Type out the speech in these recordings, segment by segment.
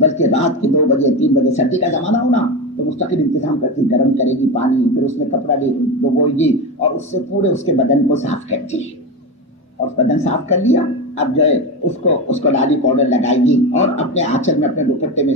بلکہ رات کے 2 بجے 3 بجے سردی کا زمانہ ہونا تو مستقل انتظام کرتی، گرم کرے گی پانی، پھر اس میں کپڑا ڈبوئے گی اور اس سے پورے اس کے بدن کو صاف کرتی ہے، اور بدن صاف کر لیا اب جو ہے اس کو لالی پاؤڈر لگائے گی اور اپنے آنچل میں اپنے دوپٹے میں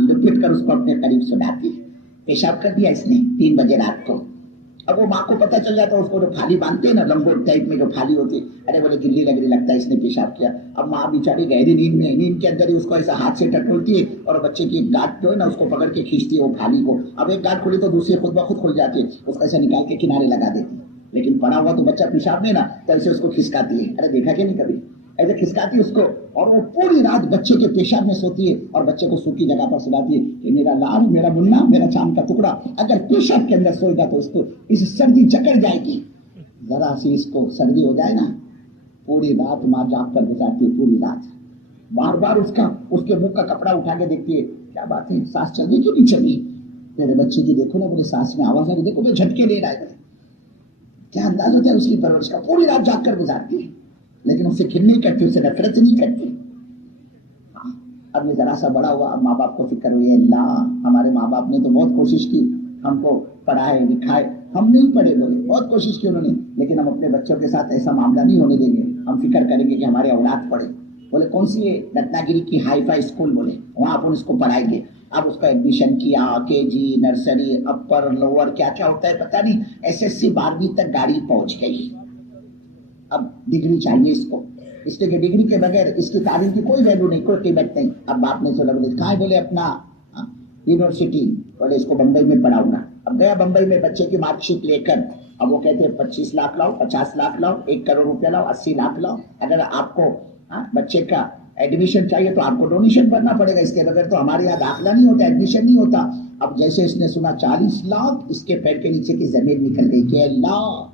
لپٹ کر اس کو اپنے قریب سلاتی ہے۔ پیشاب کر دیا اس نے 3 بجے رات کو، اب وہ ماں کو پتہ چل جاتا ہے، اس کو جو پھالی باندھتے ہیں نا لنگوٹ ٹائپ میں جو پھالی ہوتی، ارے بولے گلی لگ رہی، لگتا ہے اس نے پیشاب کیا۔ اب ماں بیچاری گہری نیند میں، نیند کے اندر ہی اس کو ایسا ہاتھ سے ٹٹولتی ہے اور بچے کی گاٹ جو ہے نا اس کو پکڑ کے کھینچتی ہے وہ پھالی کو، اب ایک گاٹ کھلی تو دوسری خود بخود کھل جاتی ہے، اس کو ایسا نکال کے کنارے لگا دیتی، لیکن پڑا ہوا تو بچہ پیشاب میں نا تو ایسے اس کو کھسکاتی ہے، ارے دیکھا کہ نہیں کبھی ایسے کھسکاتی اس کو، اور وہ پوری رات بچے کے پیشاب میں سوتی ہے اور بچے کو سوکھی جگہ پر سلاتی ہے کہ میرا لال، میرا منا، میرا چاند کا ٹکڑا اگر پیشاب کے اندر سوئے گا تو اس کو اس سردی جکڑ جائے گی، ذرا سی اس کو سردی ہو جائے نا پوری رات ماں جاگ کر گزارتی ہے، پوری رات بار بار اس کے منہ کا کپڑا اٹھا کے دیکھتی ہے، کیا بات ہے سانس چل رہی کہ نہیں چل رہی، میرے بچے کی دیکھو نا، بولے سانس میں آواز آ رہی، دیکھو جھٹکے لے رہا ہے، کیا انداز ہوتا ہے اس کی پرورش کا، پوری رات جاگ کر گزارتی ہے، لیکن اس سے کھل نہیں کرتی، اس سے نفرت نہیں کرتی۔ اب یہ ذرا سا بڑا ہوا، اب ماں باپ کو فکر ہوئی، اللہ ہمارے ماں باپ نے تو بہت کوشش کی ہم کو پڑھائے لکھائے، ہم نہیں پڑھے، بولے بہت کوشش کی انہوں نے، لیکن ہم اپنے بچوں کے ساتھ ایسا معاملہ نہیں ہونے دیں گے، ہم فکر کریں گے کہ ہمارے اولاد پڑھے۔ بولے کون سی ہے؟ رتنا گیری کی ہائی فائی اسکول، بولے وہاں اپن اس کو پڑھائیں گے۔ اب اس کا ایڈمیشن کیا، KG نرسری اپر لوور کیا کیا ہوتا ہے پتہ نہیں، SSC 12ویں تک گاڑی پہنچ گئی، اب ڈگری چاہیے اس کو، اس لیے کہ ڈگری کے بغیر اس کی تعلیم کی کوئی ویلو نہیں، کوئی قیمت نہیں۔ اب باپ نے چلو بولے کہاں ہے، بولے اپنا یونیورسٹی، بولے اس کو بمبئی میں پڑھاؤں گا۔ اب گیا بمبئی میں بچے کی مارک شیٹ لے کر، اب وہ کہتے ہیں 25 لاکھ لاؤ، 50 لاکھ لاؤ، 1 کروڑ روپیہ لاؤ، 80 لاکھ لاؤ، اگر آپ کو بچے کا ایڈمیشن چاہیے تو آپ کو ڈونیشن بھرنا پڑے گا، اس کے بغیر تو ہمارے یہاں داخلہ نہیں ہوتا، ایڈمیشن نہیں ہوتا۔ اب جیسے اس نے سنا 40 لاکھ، اس کے پیر کے نیچے کی زمین نکل گئی کہ اللہ،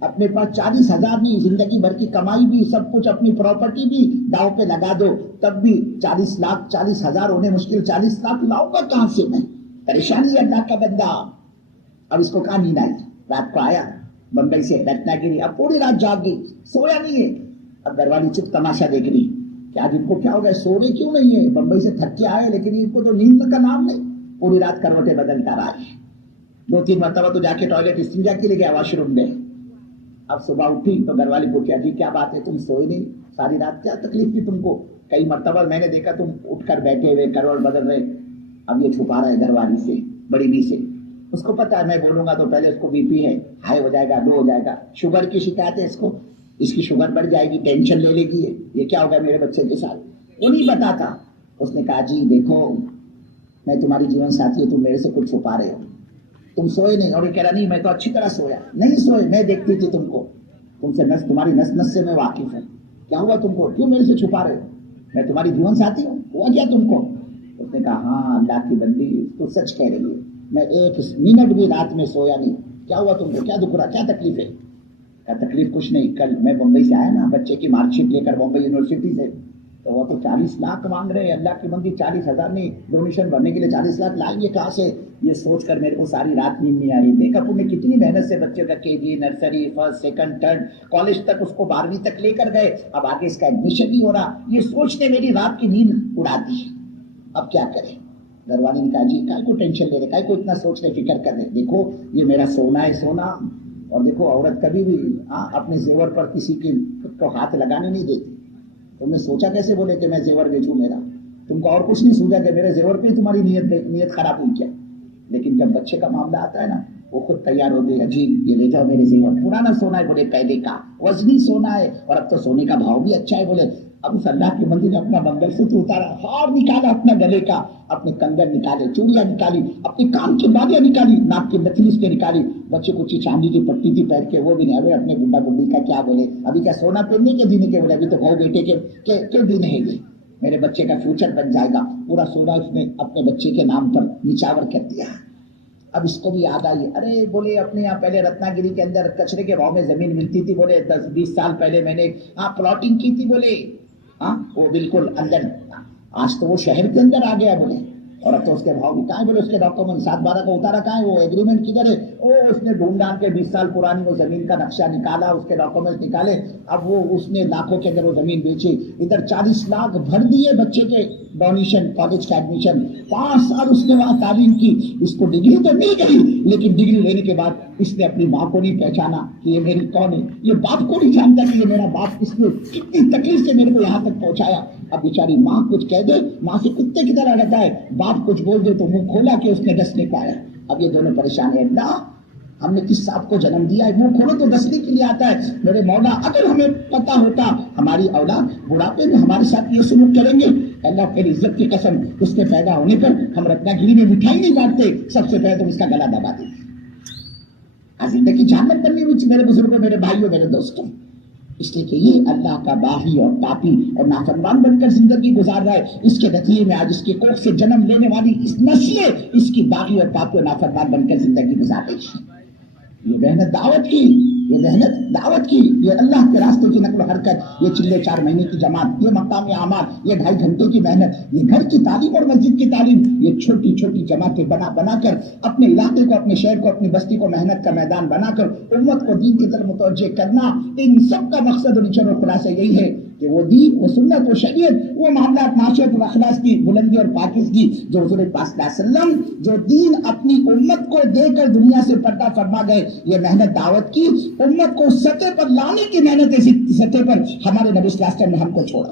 اپنے پاس 40,000 نہیں، زندگی بھر کی کمائی بھی، سب کچھ اپنی پراپرٹی بھی داؤ پہ لگا دو تب بھی 40 لاکھ 40,000 ہونے مشکل، 40 لاکھ لاؤں گا کہاں سے میں؟ پریشانی ہے اللہ کا بندہ۔ اب اس کو کہاں نیند آئی، رات کو آیا بمبئی سے رتنا گیری، اب پوری رات جاگ گئی، سویا نہیں ہے۔ اب گھر والی چپ تماشا دیکھ رہی کہ آج ان کو کیا ہو گیا، سو رہے کیوں نہیں ہے، بمبئی سے تھک کے آئے لیکن ان کو تو نیند کا نام نہیں، پوری رات کروٹیں بدلتا رہا ہے، 2-3 مرتبہ تو جا کے ٹوائلٹ استنجا کے لیے گیا، واش روم میں۔ اب صبح اٹھی تو گھر والی کو کیا جی کیا بات ہے، تم سوئے نہیں ساری رات، کیا تکلیف تھی تم کو؟ کئی مرتبہ میں نے دیکھا تم اٹھ کر بیٹھے ہوئے کروڑ بدل رہے۔ اب یہ چھپا رہا ہے گھر والی سے، بڑی بی سے، اس کو پتا ہے میں بولوں گا تو پہلے اس کو BP ہے، ہائی ہو جائے گا، لو ہو جائے گا، شوگر کی شکایت ہے اس کو، اس کی شوگر بڑھ جائے گی، ٹینشن لے لے گی، یہ کیا ہوگا میرے بچے کے ساتھ، وہ نہیں بتاتا۔ اس نے کہا جی دیکھو میں تمہاری جیون ساتھی ہوں، تم میرے سے کچھ چھپا رہے ہو، تم سوئے نہیں۔ اور یہ کہہ رہا نہیں میں تو اچھی طرح سویا، نہیں سوئے، میں دیکھتی تھی تم کو، تم سے تمہاری نس سے میں واقف ہوں، کیا ہوا تم کو، کیوں میرے سے چھپا رہے ہو، میں تمہاری جیون ساتھی ہوں، ہوا کیا تم کو؟ اس نے کہا ہاں اللہ کی بندی تو سچ کہہ رہی ہے، میں 1 منٹ بھی رات میں سویا نہیں، کیا ہوا تم کو، کیا دکھ رہا، کیا تکلیف ہے؟ کیا تکلیف کچھ نہیں، کل میں بمبئی سے آیا نا بچے کی مارک شیٹ لے کر بمبئی یونیورسٹی سے، تو وہ تو 40 لاکھ مانگ رہے ہیں، اللہ کی بندی 40,000 نہیں، ڈونیشن بھرنے کے لیے 40 لاکھ لائیں گے کہاں سے؟ یہ سوچ کر میرے کو ساری رات نیند نہیں آ رہی۔ دیکھا تم نے کتنی محنت سے بچے کا KG nursery first second third college تک اس کو 12ویں تک لے کر گئے، اب آگے اس کا ایڈمیشن نہیں ہو رہا، یہ سوچنے میری رات کی نیند اڑا دی، اب کیا کرے؟ گھر والے نے کہا جی کائے کو ٹینشن لے رہے، کائے کو اتنا سوچ رہے، فکر کر رہے، دیکھو یہ میرا سونا ہے سونا، اور دیکھو عورت کبھی بھی اپنے زیور پر کسی کے کو ہاتھ لگانے نہیں دیتی۔ تم نے سوچا کیسے بولے کہ میں زیور بیچوں میرا، تم کو اور کچھ نہیں سوچا کہ میرے زیور پہ تمہاری نیت خراب ہوئی کیا؟ لیکن جب بچے کا معاملہ آتا ہے نا وہ خود تیار ہوتے ہیں، جی یہ لے جاؤ میرے زیور، پرانا سونا ہے بولے، پہلے کا وزنی سونا ہے، اور اب تو سونے کا بھاؤ بھی اچھا ہے بولے۔ اب اس اللہ کے بندے نے اپنا منگل سوتر اتارا، ہار نکالا اپنا گلے کا، اپنے کنگن نکالے، چوڑیاں نکالی، اپنے کان کی بالیاں نکالی، ناک کی نتلی اس نے نکالی، بچے کو چاندی کی پٹی تھی پہن کے وہ بھی نہیں، ابھی اپنے گنڈا گنڈی کا کیا بولے، ابھی کیا سونا پہننے کے دن کے بولے، ابھی تو بھاؤ بیٹے کے دن ہے یہ، میرے بچے کا فیوچر بن جائے گا، پورا سونا اس نے اپنے بچے کے نام پر نچاور کر دیا۔ اب اس کو بھی یاد آئی، ارے بولے اپنے یہاں پہلے رتنا گیری کے اندر کچرے کے بھاؤ میں زمین ملتی تھی، بولے 10-20 سال پہلے میں نے پلاٹنگ کی تھی، بولے وہ بالکل اندر، آج تو وہ شہر کے اندر آ گیا بولے، اور اب تو اس کے بھاؤ بھی کہاں، بولے اس کے ڈاکومنٹ 7/12 کا اتارا کہاں ہے، وہ ایگریمنٹ کدھر ہے؟ اس نے ڈھونڈ ڈال کے 20 سال پرانی وہ زمین کا نقشہ نکالا، اس کے ڈاکومنٹ نکالے، اب وہ اس نے لاکھوں کے اندر وہ زمین بیچی، ادھر 40 لاکھ بھر دیے بچے کے ڈونیشن، کالج کا ایڈمیشن، 5 سال اس نے وہاں تعلیم کی، اس کو ڈگری تو مل گئی، لیکن ڈگری لینے کے بعد اس نے اپنی ماں کو نہیں پہچانا کہ یہ میری کون ہے، یہ باپ کو نہیں جانتا کہ یہ میرا باپ، اس نے کتنی تکلیف سے میرے کو یہاں تک پہنچایا۔ اب بیچاری ماں کچھ کہہ دے، ماں سے کتے کی طرح رہتا ہے، باپ کچھ بول دے تو منہ کھولا کہ اس نے ڈس نہیں پایا۔ اب یہ دونوں پریشان ہیں، اللہ ہم نے کس صاحب کو جنم دیا ہے، منہ کھولو تو دسنے کے لیے آتا ہے، میرے مولا اگر ہمیں پتا ہوتا ہماری اولاد بڑھاپے میں ہمارے ساتھ یہ سلوک کریں گے، اللہ تیری عزت کی قسم اس کے پیدا ہونے پر ہم رتناگری میں مٹھائی نہیں بانٹتے، سب سے پہلے تو اس کا گلا دبا دیتے۔ زندگی جہنم بننی ہوئی میرے بزرگوں، میرے بھائیوں، میرے دوستوں، اس لیے کہ یہ اللہ کا باغی اور پاپی اور نافرمان بن کر زندگی گزار رہا ہے، اس کے نتیجے میں آج اس کے کوکھ سے جنم لینے والی اس نسلیں اس کی باغی اور پاپی اور نافرمان بن کر زندگی گزار رہی ہے۔ یہ محنت دعوت کی، یہ محنت دعوت کی، یہ اللہ کے راستے کی نقل و حرکت، یہ چلے 4 مہینے کی جماعت، یہ مقام اعمال، یہ 2.5 گھنٹے کی محنت، یہ گھر کی تعلیم اور مسجد کی تعلیم، یہ چھوٹی چھوٹی جماعتیں بنا کر اپنے علاقے کو، اپنے شہر کو، اپنی بستی کو محنت کا میدان بنا کر امت کو دین کی طرف متوجہ کرنا، ان سب کا مقصد اور نچوڑ اور خلاصہ یہی ہے کہ وہ دین، وہ سنت، وہ شریعت، وہ معاملات، معاشرت اور اخلاق کی بلندی اور پاکیزگی جو حضور پاک صلی اللہ علیہ وسلم جو دین اپنی امت کو دے کر دنیا سے پردہ فرما گئے، یہ محنت دعوت کی امت کو سطح پر لانے کی محنت، ایسی سطح پر ہمارے نبی صلی اللہ علیہ وسلم نے ہم کو چھوڑا۔